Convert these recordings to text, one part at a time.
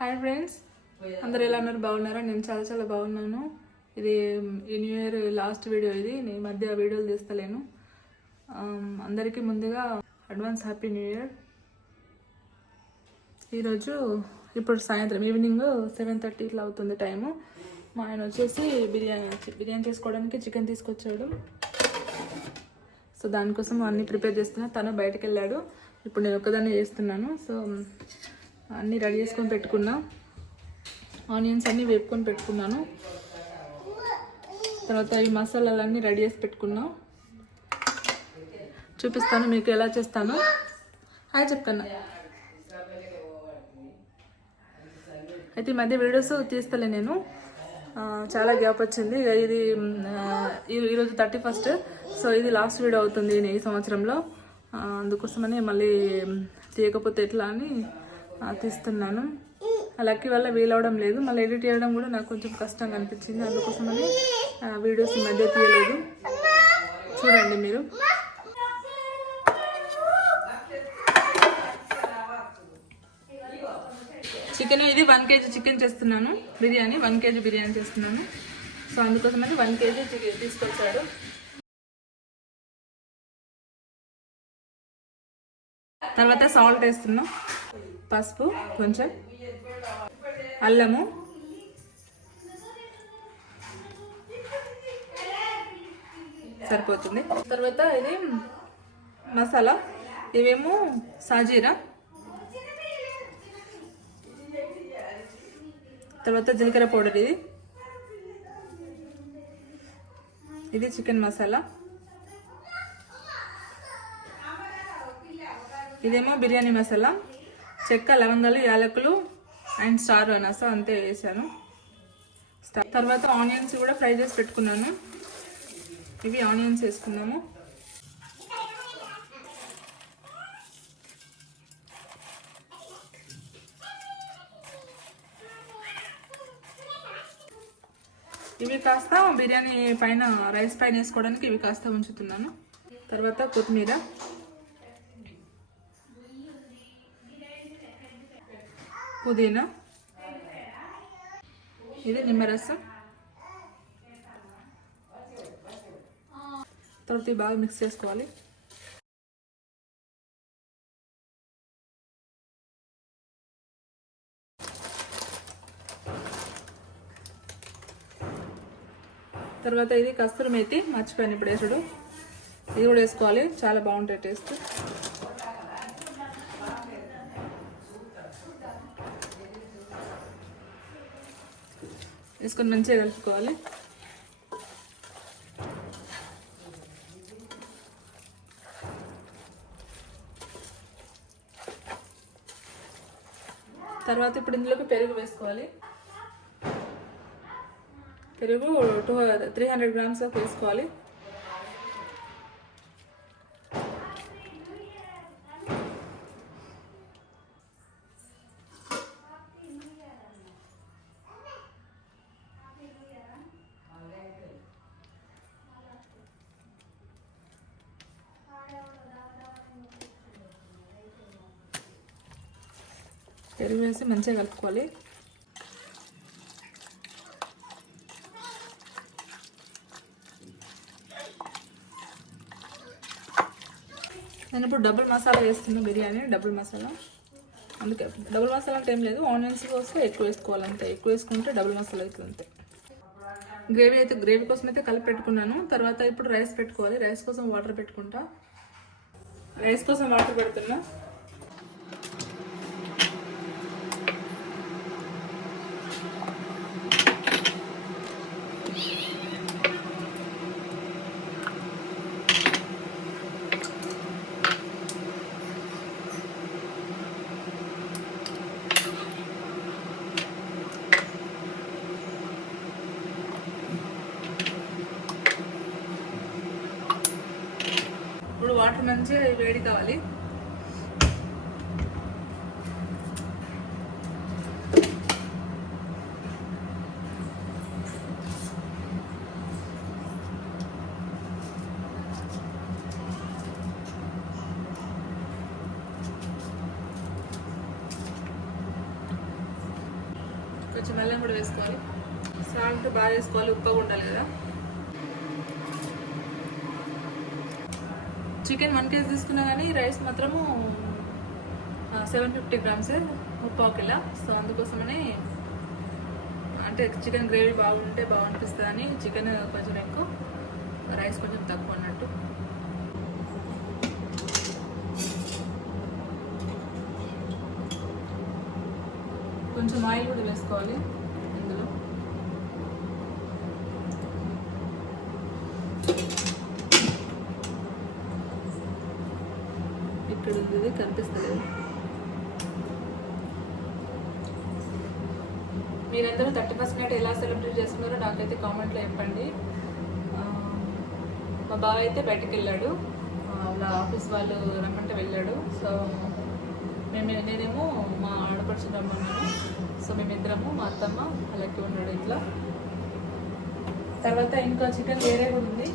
Hi friends, అందరు ఎలా ఉన్నారు? బాగున్నారా? నేను చాలా చాలా బాగున్నాను. ఇది ఈ న్యూ ఇయర్ లాస్ట్ వీడియో. ఇది నేను ఈ మధ్య వీడియోలు తీస్తలేను. అందరికీ ముందుగా అడ్వాన్స్ హ్యాపీ న్యూ ఇయర్. ఈరోజు ఇప్పుడు సాయంత్రం ఈవినింగ్ 7:30 ఇట్లా అవుతుంది టైము. మా ఆయన వచ్చేసి బిర్యానీ చేసుకోవడానికి చికెన్ తీసుకొచ్చాడు. సో దానికోసం అన్నీ ప్రిపేర్ చేస్తున్నా. తను బయటకు వెళ్ళాడు. ఇప్పుడు నేను ఒక్కదాన్ని చేస్తున్నాను. సో అన్నీ రెడీ చేసుకొని పెట్టుకున్నా. ఆనియన్స్ అన్నీ వేపుకొని పెట్టుకున్నాను. తర్వాత ఈ మసాలాలన్నీ రెడీ చేసి పెట్టుకున్నా. చూపిస్తాను మీకు ఎలా చేస్తాను. హాయ్ చెప్తాను. అయితే ఈ మధ్య వీడియోస్ తీస్తలే నేను, చాలా గ్యాప్ వచ్చింది. ఇది ఈరోజు 31st. సో ఇది లాస్ట్ వీడియో అవుతుంది ఈ సంవత్సరంలో. అందుకోసమని మళ్ళీ తీయకపోతే ఎట్లా అని తీస్తున్నాను. లక్కీ వల్ల వీలవడం లేదు. మళ్ళీ ఎడిట్ చేయడం కూడా నాకు కొంచెం కష్టంగా అనిపించింది. అందుకోసమని వీడియోస్ ఈ మధ్య తీయలేదు. చూడండి మీరు. చికెన్ ఇది 1 kg చికెన్ చేస్తున్నాను. బిర్యానీ 1 kg బిర్యానీ చేస్తున్నాను. సో అందుకోసమని 1 kg చికెన్ తీసుకొచ్చాడు. తర్వాత సాల్ట్ వేస్తున్నాం, పసుపు కొంచెం, అల్లము, సరిపోతుంది. తర్వాత ఇది మసాలా, ఇవేమో సాజీరా, తర్వాత జీలకర్ర పౌడర్, ఇది చికెన్ మసాలా, ఇదేమో బిర్యానీ మసాలా, చెక్క, లవంగాలు, యాలకులు అండ్ స్టార్ అనాస అంతే వేసాను. తర్వాత ఆనియన్స్ కూడా ఫ్రై చేసి పెట్టుకున్నాను. ఇవి ఆనియన్స్ వేసుకున్నాము. ఇవి కాస్త బిర్యానీ పైన రైస్ పైన వేసుకోవడానికి ఇవి కాస్త ఉంచుతున్నాను. తర్వాత కొత్తిమీర, పుదీనా, ఇది నిమ్మరసం. తర్వాత బాగా మిక్స్ చేసుకోవాలి. తర్వాత ఇది కస్తూరి మేతి, మర్చిపోయాను ఇప్పుడు వేసుడు. ఇది కూడా వేసుకోవాలి, చాలా బాగుంటుంది టేస్ట్. వేసుకొని మంచిగా కలుపుకోవాలి. తర్వాత ఇప్పుడు ఇందులోకి పెరుగు వేసుకోవాలి. పెరుగు 300 grams వేసుకోవాలి. పెరుగు వేసి మంచిగా కలుపుకోవాలి. నేను ఇప్పుడు డబుల్ మసాలా వేస్తున్నాను. బిర్యానీ డబుల్ మసాలా, అందుకే డబుల్ మసాలా అంటే ఏం లేదు, ఆనియన్స్ వస్తే ఎక్కువ వేసుకోవాలంతే. ఎక్కువ వేసుకుంటే డబుల్ మసాలా అవుతుంది అంతే. గ్రేవీ కోసం అయితే కలిపి పెట్టుకున్నాను. తర్వాత ఇప్పుడు రైస్ పెట్టుకోవాలి. రైస్ కోసం వాటర్ పెట్టుకుంటా. రైస్ కోసం వాటర్ పెడుతున్నా. ఇప్పుడు వాటర్ మంచిగా వేడి కావాలి. కొంచెం బెల్లం కూడా వేసుకోవాలి. సాల్ట్ బాగా వేసుకోవాలి, ఉప్పగా ఉండాలి కదా. చికెన్ 1 kg తీసుకున్నా కానీ రైస్ మాత్రము 750 grams, 3/4 కిలో. సో అందుకోసమని అంటే చికెన్ గ్రేవీ బాగుంటే బాగనిపిస్తుందని చికెన్ కొంచెం ఎక్కువ, రైస్ కొంచెం తక్కువ అన్నట్టు. కొంచెం ఆయిల్ కూడా వేసుకోవాలి ఇందులో. ఇక్కడ ఉంది కనిపిస్తలేదు. మీరందరూ 31st నైట్ ఎలా సెలబ్రేట్ చేసుకున్నారో నాకైతే కామెంట్లో చెప్పండి. మా బావ అయితే బయటకు వెళ్ళాడు, వాళ్ళ ఆఫీస్ వాళ్ళు రమ్మంటే వెళ్ళాడు. సో నేనేమో మా ఆడపడుచుని రమ్మన్నాను. సో మేమిద్దరము, మా అత్తమ్మ అలాగే ఉన్నాడు ఇంట్లో. తర్వాత ఇంకా చికెన్ వేరే కూడా ఉంది,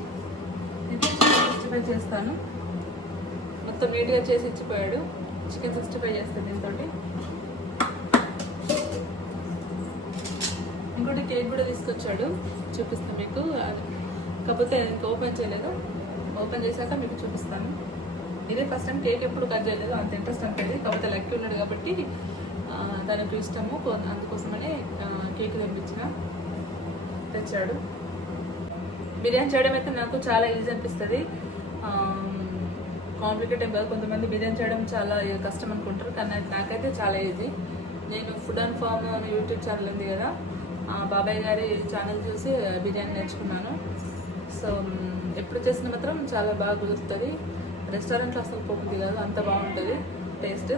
ఇంకా చికెన్ 65 చేస్తాను. మొత్తం నీట్గా చేసి ఇచ్చిపోయాడు. చికెన్ 65 చేస్తాను దీంతో. ఇంకోటి కేక్ కూడా తీసుకొచ్చాడు, చూపిస్తాను మీకు. కాకపోతే ఇంకా ఓపెన్ చేయలేదు, ఓపెన్ చేశాక మీకు చూపిస్తాను. ఇదే ఫస్ట్ టైం. కేక్ ఎప్పుడు కట్ చేయలేదు, అంత ఇంట్రెస్ట్ అనిపించింది. కాకపోతే లక్కీ ఉన్నాడు కాబట్టి దానికి ఇష్టము, అందుకోసమని కేక్ తెచ్చాడు. బిర్యానీ చేయడం అయితే నాకు చాలా ఈజీ అనిపిస్తుంది, కాంప్లికేటెడ్ కాదు. కొంతమంది బిర్యానీ చేయడం చాలా కష్టం అనుకుంటారు, కానీ నాకైతే చాలా ఈజీ. నేను ఫుడ్ అండ్ ఫార్మ్ అనే యూట్యూబ్ ఛానల్ ఉంది కదా, బాబాయ్ గారి ఛానల్ చూసి బిర్యానీ నేర్చుకున్నాను. సో ఎప్పుడు చేసిన మాత్రం చాలా బాగా కుదురుతుంది. రెస్టారెంట్లో అసలు పోతుంది కాదు, అంత బాగుంటుంది టేస్ట్.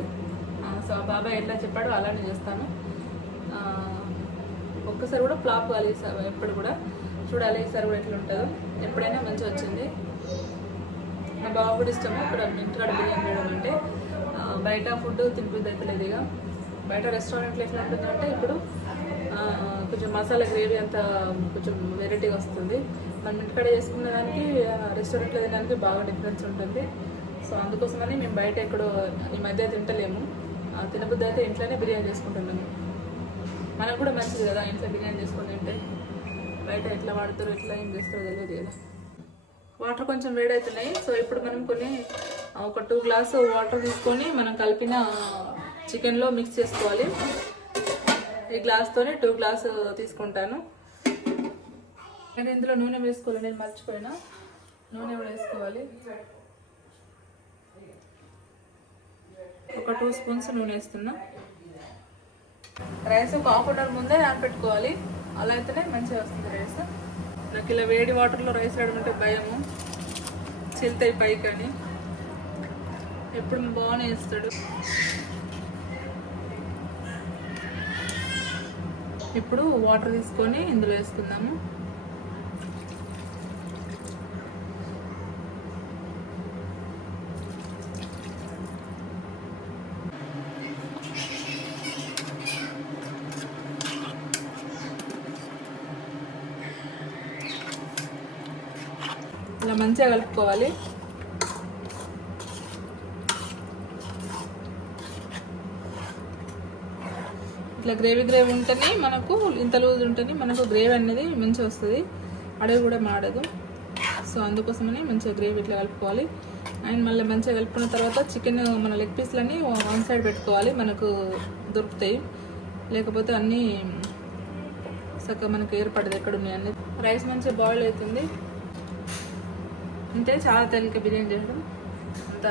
సో బాబాయ్ ఎట్లా చెప్పాడో అలానే చేస్తాను. ఒక్కసారి కూడా ఫ్లాప్ కావాలి, ఎప్పుడు కూడా చూడాలి ఈసారి కూడా ఎట్లా ఉంటుందో. ఎప్పుడైనా మంచిగా వచ్చింది. నా బావ కూడా ఇష్టము ఇక్కడ ఇంటికాడ బిర్యానీ చేయడం అంటే. బయట ఫుడ్ తినిపిద్ది అయితే లేదు. ఇక బయట రెస్టారెంట్లో ఎట్లా ఉంటుంది అంటే ఇప్పుడు కొంచెం మసాలా గ్రేవీ అంతా కొంచెం వెరైటీగా వస్తుంది. మనం ఇంటికాడ చేసుకునే దానికి రెస్టారెంట్లో తినడానికి బాగా డిఫరెన్స్ ఉంటుంది. సో అందుకోసమని మేము బయట ఎక్కడో ఈ మధ్య తింటలేము. తినబుద్ధి అయితే ఇంట్లోనే బిర్యానీ చేసుకుంటున్నాము. మనకు కూడా మంచిది కదా ఇంట్లో బిర్యానీ చేసుకుని తింటే. బయట ఎట్లా వాడతారో ఎట్లా ఏం చేస్తారో తెలియదు కదా. వాటర్ కొంచెం వేడవుతున్నాయి. సో ఇప్పుడు మనం ఒక 2 గ్లాస్ వాటర్ తీసుకొని మనం కలిపిన చికెన్లో మిక్స్ చేసుకోవాలి. ఈ గ్లాస్తోనే 2 గ్లాస్ తీసుకుంటాను. నేను ఇందులో నూనె వేసుకోవాలి, నేను మర్చిపోయినా. నూనె కూడా వేసుకోవాలి. ఒక 2 స్పూన్స్ నూనె వేస్తున్నా. రైస్ ఒక హాఫ్ అన్ అవర్ ముందే నానబెట్టుకోవాలి, అలా అయితేనే మంచిగా వస్తుంది రైస్. నాకు ఇలా వేడి వాటర్లో రైస్ వేయడం అంటే భయము, చిల్తాయి పైకి అని. ఎప్పుడు బాగానే వేస్తాడు. ఇప్పుడు వాటర్ తీసుకొని ఇందులో వేసుకుందాము. ఇలా మంచిగా కలుపుకోవాలి. ఇట్లా గ్రేవీ ఉంటేనే మనకు, ఇంత లూజ్ ఉంటేనే మనకు గ్రేవీ అనేది మంచిగా వస్తుంది, అడవి కూడా మాడదు. సో అందుకోసమని మంచిగా గ్రేవీ ఇట్లా కలుపుకోవాలి. అండ్ మళ్ళీ మంచిగా కలుపుకున్న తర్వాత చికెన్ మన లెగ్ పీస్లన్నీ 1 సైడ్ పెట్టుకోవాలి, మనకు దొరుకుతాయి. లేకపోతే అన్నీ చక్కగా మనకు ఏర్పడదు ఎక్కడ ఉన్నాయి అన్నీ. రైస్ మంచిగా బాయిల్ అవుతుంది. అంటే చాలా తేలిక బిర్యానీ చేయడం, అంత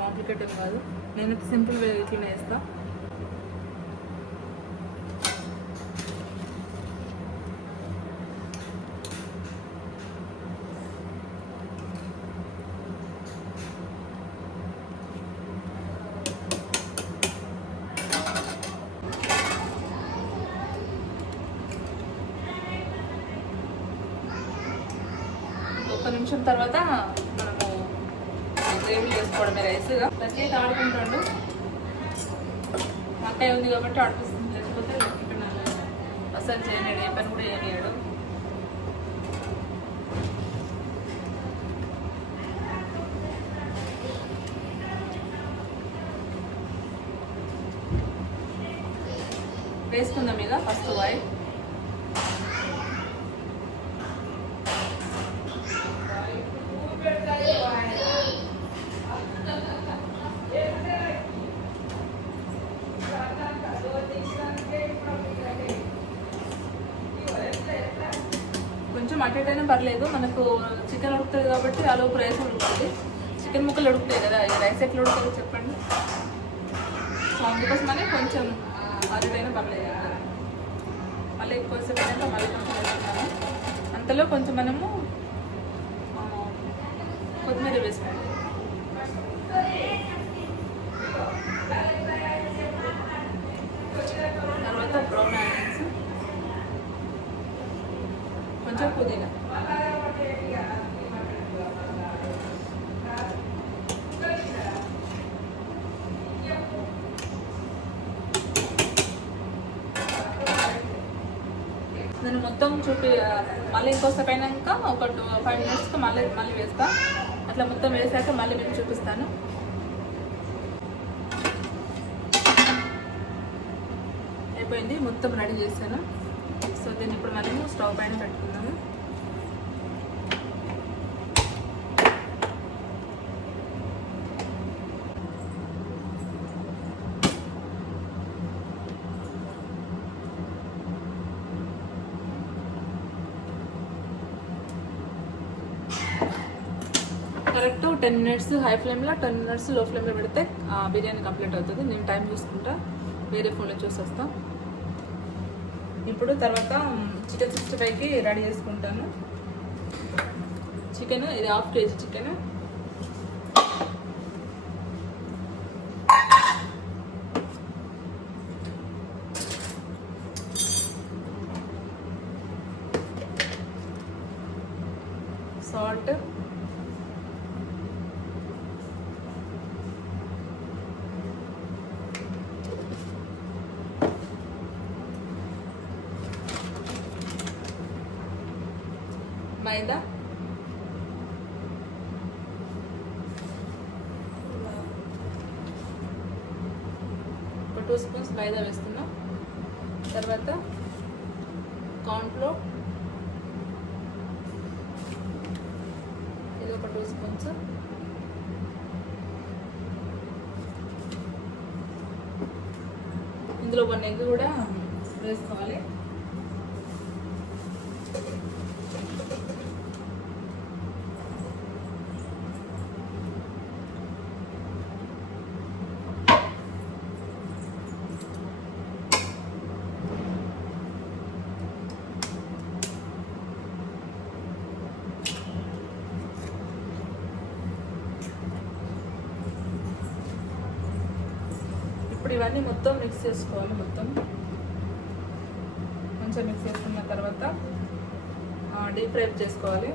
కాంప్లికేటెడ్ కాదు. నేనైతే సింపుల్ వే ఇట్లనే వేస్తాను. ఒక నిమిషం తర్వాత మనము గ్రేవీ చేసుకోవడమే. రైస్ ప్రతి ఆడుకుంటాడు, అక్కయ్య ఉంది కాబట్టి ఆడిపిస్తుంది, లేకపోతే అసలు చేయలేడు, ఏ పని కూడా చేయలేడు. వేసుకుందాం ఇక ఫస్ట్ ఆయిల్. కొంచెం అటు ఇటు అయినా పర్లేదు, మనకు చికెన్ ఉడుకుతుంది కాబట్టి ఆ లోపు రైస్ ఉడుకుతుంది. చికెన్ ముక్కలు ఉడుకుతాయి కదా, ఈ రైస్ ఎట్లా ఉడుకుతుందో చెప్పండి. సో అందుకోసమని కొంచెం అటు ఇటు అయినా పర్లేదు. మళ్ళీ ఎక్కువసేపు అయినాక మళ్ళీ కొంచెం వేసుకున్నాము. అంతలో కొంచెం మనము కొత్తిమీర వేసుకోండి. తర్వాత బ్రౌన్ ఆనియన్స్, కొంచెం పుదీనా, నేను మొత్తం మళ్ళీ ఇంకోసేపు అయినాక ఒక 5 minutesకి మళ్ళీ వేస్తా. అట్లా మొత్తం వేసాక మళ్ళీ నేను చూపిస్తాను. అయిపోయింది, మొత్తం రెడీ చేశాను. సో దీన్ని ఇప్పుడు మనము స్టవ్ పైన పెట్టుకుందాము. కరెక్ట్ 10 minutes హై ఫ్లేమ్లో, 10 minutes లో ఫ్లేమ్లో పెడితే బిర్యానీ కంప్లీట్ అవుతుంది. నేను టైం చూసుకుంటా, వేరే ఫోన్లో చూసేస్తాను. ఇప్పుడు తర్వాత చికెన్ 65కి రెడీ చేసుకుంటాను. చికెన్ ఇది 1/2 kg చికెన్. సాల్ట్, మైదా, ఒక 2 స్పూన్స్ మైదా వేస్తున్నాం. తర్వాత కార్న్ఫ్లోర్, ఇది ఒక 2 స్పూన్స్. ఇందులో 1 ఎగ్ కూడా వేసుకోవాలి. ఇప్పుడు ఇవన్నీ మొత్తం మిక్స్ చేసుకోవాలి. మొత్తం మంచిగా మిక్స్ చేసుకున్న తర్వాత డీప్ ఫ్రై చేసుకోవాలి.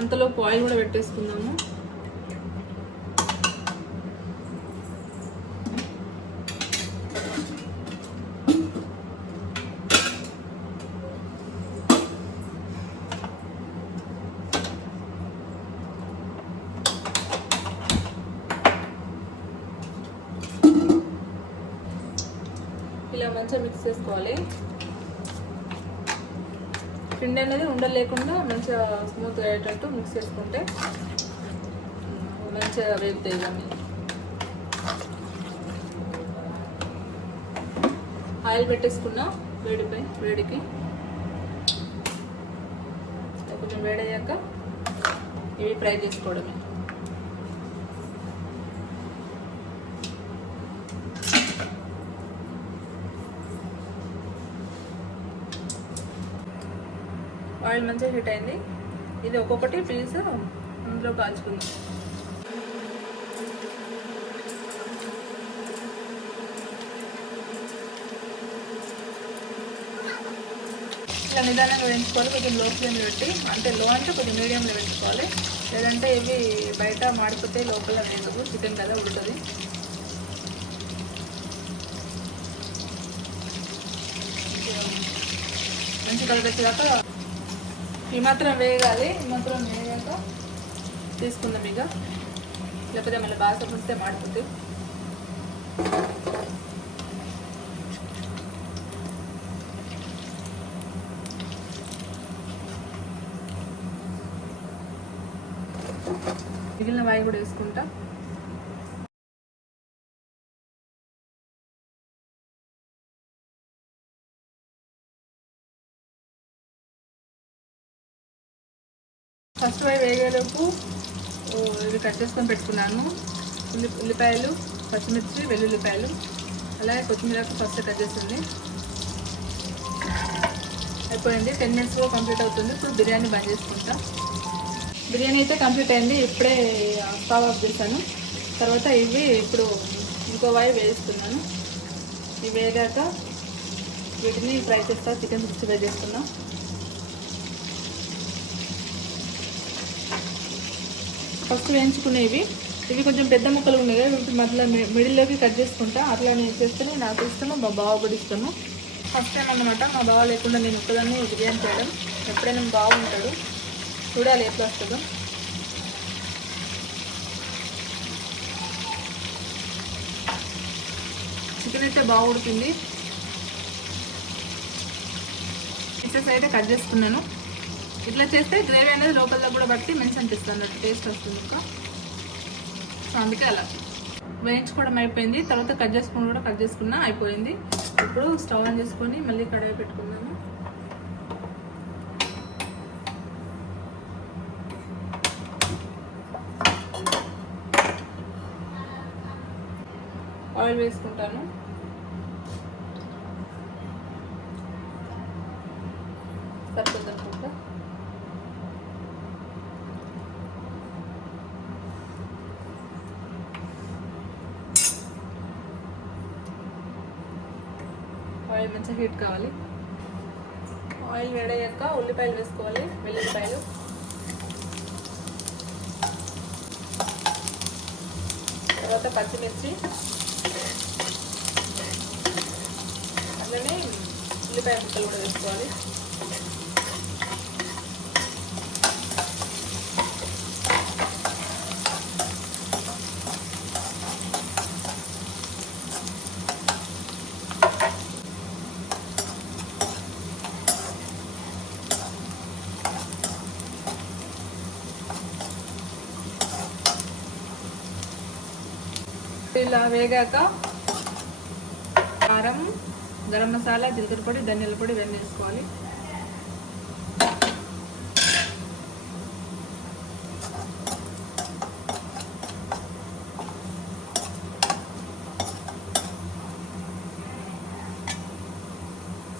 అంతలో ఆయిల్ కూడా పెట్టేసుకుందాము. ఇలా మంచిగా మిక్స్ చేసుకోవాలి. పిండి అనేది ఉండలు లేకుండా మంచిగా స్మూత్గా అయ్యేటట్టు మిక్స్ చేసుకుంటే మంచిగా వేగుతాయి. ఇవన్నీ ఆయిల్ పెట్టేసుకున్నా వేడికి కొంచెం వేడయ్యాక ఇవి ఫ్రై చేసుకోవడమే. ఆయిల్ మంచిగా హీట్ అయింది. ఇది ఒక్కొక్కటి పీస్ ఇందులో కాల్చుకుందాం. ఇట్లా నిదానంగా వేయించుకోవాలి, కొంచెం లో ఫ్లేమ్లో పెట్టి. అంటే లో అంటే కొంచెం మీడియంలో వేయించుకోవాలి, లేదంటే ఇవి బయట మాడిపోతే లోపల వేయదు, చికెన్ కదా ఉడుతుంది. మంచి కలర్ వచ్చేదాకా ఈ మాత్రం వేయగాలి. ఈ మాత్రం వేయగాక తీసుకుందాం ఇక, లేకపోతే మళ్ళీ బాగా ఉంటే మాడిపోతుంది. మిగిలిన వాయి కూడా వేసుకుంటా. ఫస్ట్ వాయి వేగేలోపు ఇవి కట్ చేసుకొని పెట్టుకున్నాను. ఉల్లిపాయలు, పచ్చిమిర్చి, వెల్లుల్లిపాయలు, అలాగే కొత్తిమీర ఫస్ట్ కట్ చేసింది. అయిపోయింది, 10 మినిట్స్లో కంప్లీట్ అవుతుంది. ఇప్పుడు బిర్యానీ బంద్ చేసుకుంటా. బిర్యానీ అయితే కంప్లీట్ అయింది. ఇప్పుడే స్టవ్ ఆఫ్ చేశాను. తర్వాత ఇవి ఇప్పుడు ఇంకో వాయి వేస్తున్నాను. ఇవి వేగాక వీటిని ఫ్రై చేస్తా. చికెన్ 65 చేసుకున్నా. ఫస్ట్ వేయించుకునేవి ఇవి కొంచెం పెద్ద ముక్కలు ఉన్నాయి కదా, వీటి మధ్యలో మిడిల్లోకి కట్ చేసుకుంటా. అట్లా నేను చేస్తేనే నాకు ఇష్టము, మా బావ కూడా ఇష్టము. ఫస్ట్ టైం అన్నమాట మా బావ లేకుండా నేను ఒక్కదాన్ని బిర్యానీ చేయడం. ఎప్పుడైనా బాగుంటాడు, చూడాలి ఎట్లా వస్తుందో. చికెన్ అయితే బాగా ఉడికింది. పీసెస్ అయితే కట్ చేసుకున్నాను. ఇట్లా చేస్తే గ్రేవీ అనేది లోపల కూడా బట్టి మంచి అనిపిస్తుంది అన్నట్టు, టేస్ట్ వస్తుంది ఇంకా. సో అందుకే అలా వేయించుకోవడం అయిపోయింది. తర్వాత కట్ చేసుకున్నా అయిపోయింది. ఇప్పుడు స్టవ్ ఆన్ చేసుకొని మళ్ళీ కడాయి పెట్టుకున్నాను. ఆయిల్ వేసుకుంటాను. సరిపోద్ది అనుకుంటా. ఆయిల్ మంచిగా హీట్ కావాలి. ఆయిల్ వేడయ్యాక ఉల్లిపాయలు వేసుకోవాలి, వెల్లుల్లిపాయలు, తర్వాత పచ్చిమిర్చి, అట్లనే ఉల్లిపాయ ముక్కలు కూడా వేసుకోవాలి. ఇలా వేగాక కారం, గరం మసాలా, జీలకర్ర పొడి, ధనియాల పొడి ఇవన్నీ వేసుకోవాలి.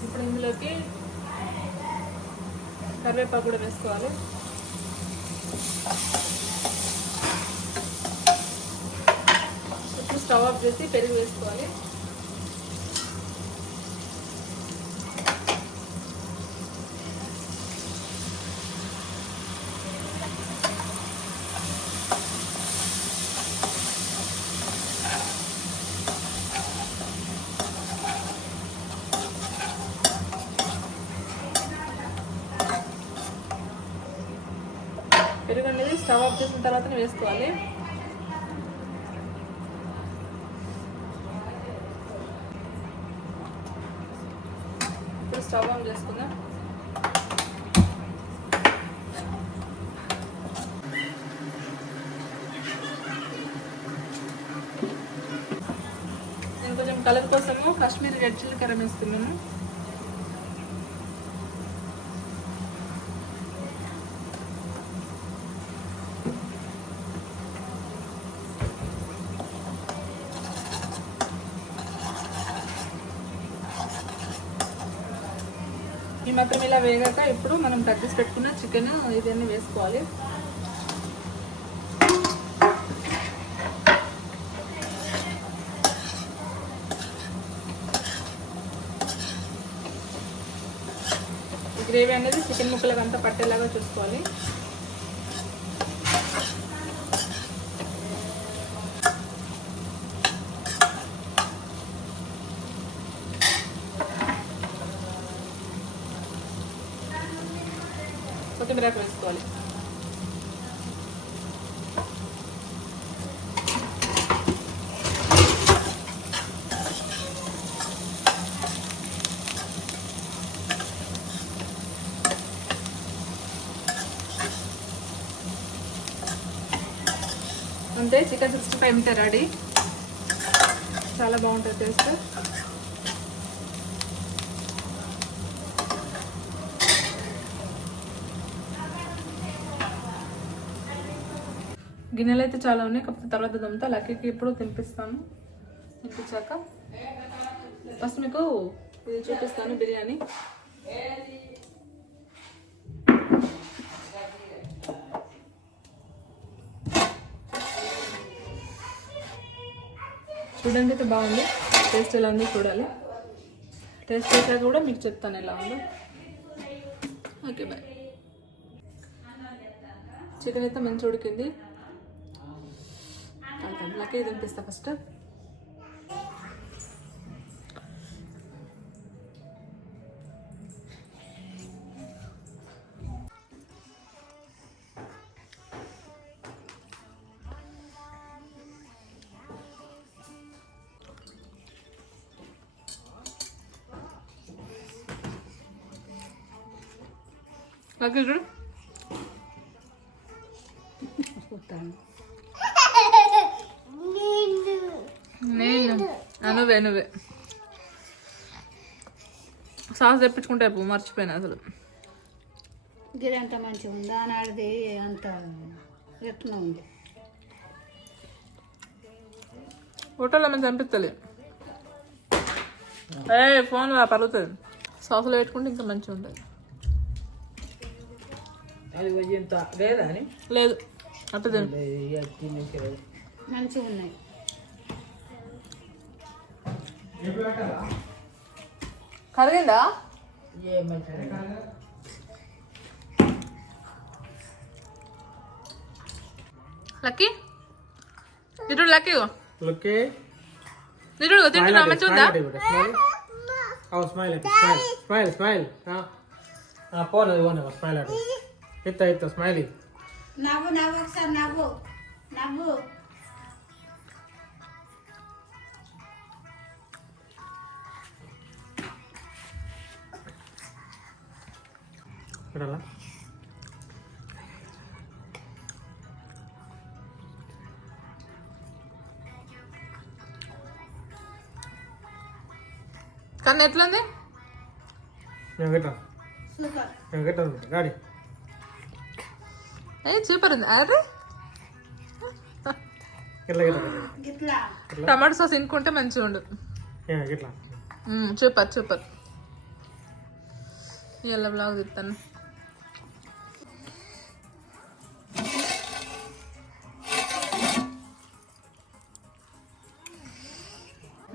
ఇప్పుడు ఇందులోకి కరివేపాకు కూడా వేసుకోవాలి. ఇప్పుడు స్టవ్ ఆఫ్ చేసి పెరుగు వేసుకోవాలి. పెరుగు అనేది స్టవ్ ఆఫ్ చేసిన తర్వాతనే వేసుకోవాలి. ఇప్పుడు స్టవ్ ఆన్ చేసుకుందాం. నేను కొంచెం కలర్ కోసము కాశ్మీరీ రెడ్ చిల్లీ కారం వేస్తున్నాను. ఈ మాత్రం ఇలా వేగాక ఇప్పుడు మనం కట్ చేసి పెట్టుకున్న చికెన్ ఇవన్నీ వేసుకోవాలి. గ్రేవీ అనేది చికెన్ ముక్కలకు అంతా పట్టేలాగా చూసుకోవాలి. కొత్తిమీర వేసుకోవాలి. అంతే, చికెన్ 65 ఉంటే రెడీ. చాలా బాగుంటుంది టేస్ట్. గిన్నెలు అయితే చాలా ఉన్నాయి, కాకపోతే తర్వాత దమ్ముతా. లక్కీకి ఇప్పుడు తినిపిస్తాను. తినిపించాక ఫస్ట్ మీకు ఇది చూపిస్తాను బిర్యానీ. చూడడానికి అయితే బాగుంది. టేస్ట్ ఎలా ఉంది చూడాలి. టేస్ట్ చేశాక కూడా మీకు చెప్తాను ఎలా ఉందో. Okay bye. చికెన్ అయితే మంచి ఉడికింది. Lucky తినిపిస్తా first. లక్కీ చూడు. నువ్వే సాస్ తెప్పించుకుంటే మర్చిపోయినా అసలు. గిరి అంత మంచిగా ఉందా అని ఆడిది అంత ఎట్లా ఉంది. హోటల్లో మంచి అనిపిస్తుంది. ఫోన్ పరుగుతుంది. సాసులో పెట్టుకుంటే ఇంకా మంచిగా ఉంటుంది. లేదు అట్లా మంచిగా ఉన్నాయి. కరిగిందా? లక్కీ ఇటు లక్కీ ఇటు తింటున్నా మంచిగా ఉందా? స్మైల్ నవ్వు నవ్వు ఒకసారి నవ్వు నవ్వు. కానీ ఎట్లుంది? గాడి సూపర్ ఉంది. అరే టమాటో సాస్ ఇంకుంటే మంచిగా ఉండు. సూపర్. ఇలా బ్లాగ్ తిస్తాను.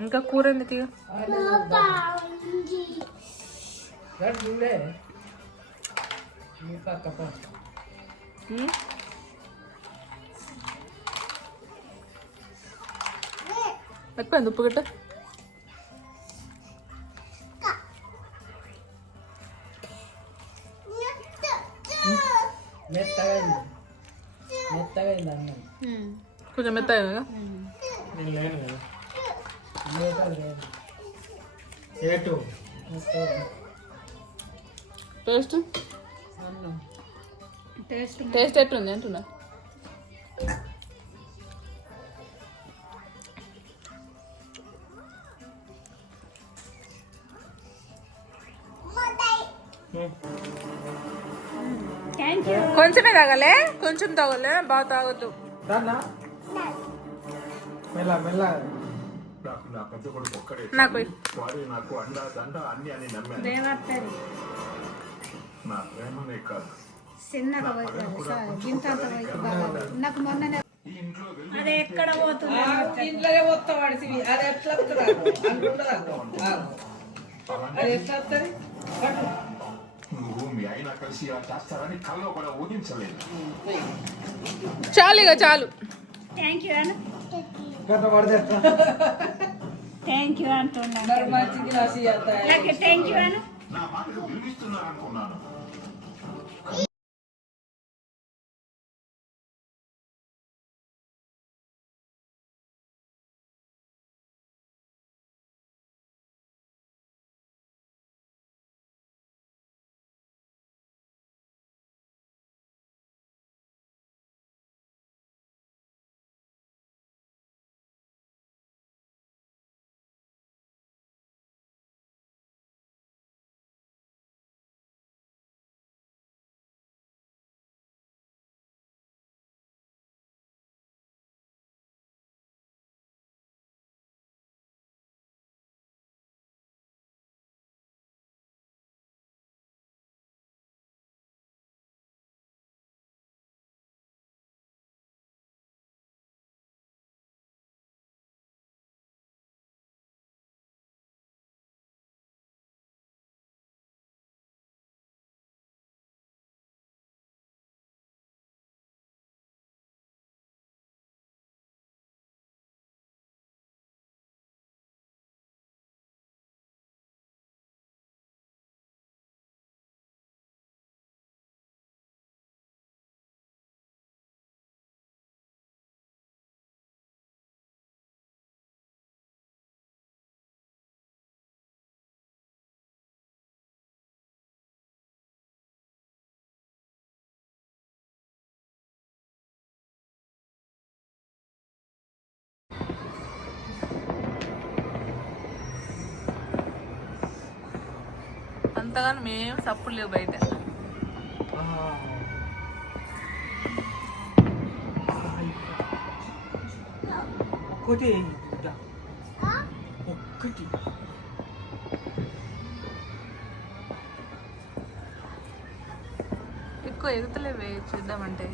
ఇంకా కూర ఎందుకు? ఎక్కువ ఉప్పు గట్ట కొంచెం మెత్తగా టేస్ట్ టేస్ట్ ఎట్లుంది అంటున్నా? కొంచెమే తాగలే, కొంచెం తాగలే, బాగా తాగొద్దు. నాకు అది ఎక్కడ పోతుంది? ఇంట్లోనే పోతాం వాడి. అది ఎట్లా అది ఎట్లా వస్తుంది? అయినా కలిసి ఇలా చేస్తారని కల్లో కూడా ఊహించలేదు. చాలు ఇక చాలు. Thank you Anu. Thank you అంటున్నాను. మరి మంచిది రాసి చేస్తా. థ్యాంక్ యూ అను. నా మాటకు విలువిస్తున్నారనుకున్నాను. అంతగానో మేము సప్పులు లేవు బయట. ఎక్కువ ఎగుతలేవే చూద్దామంటే.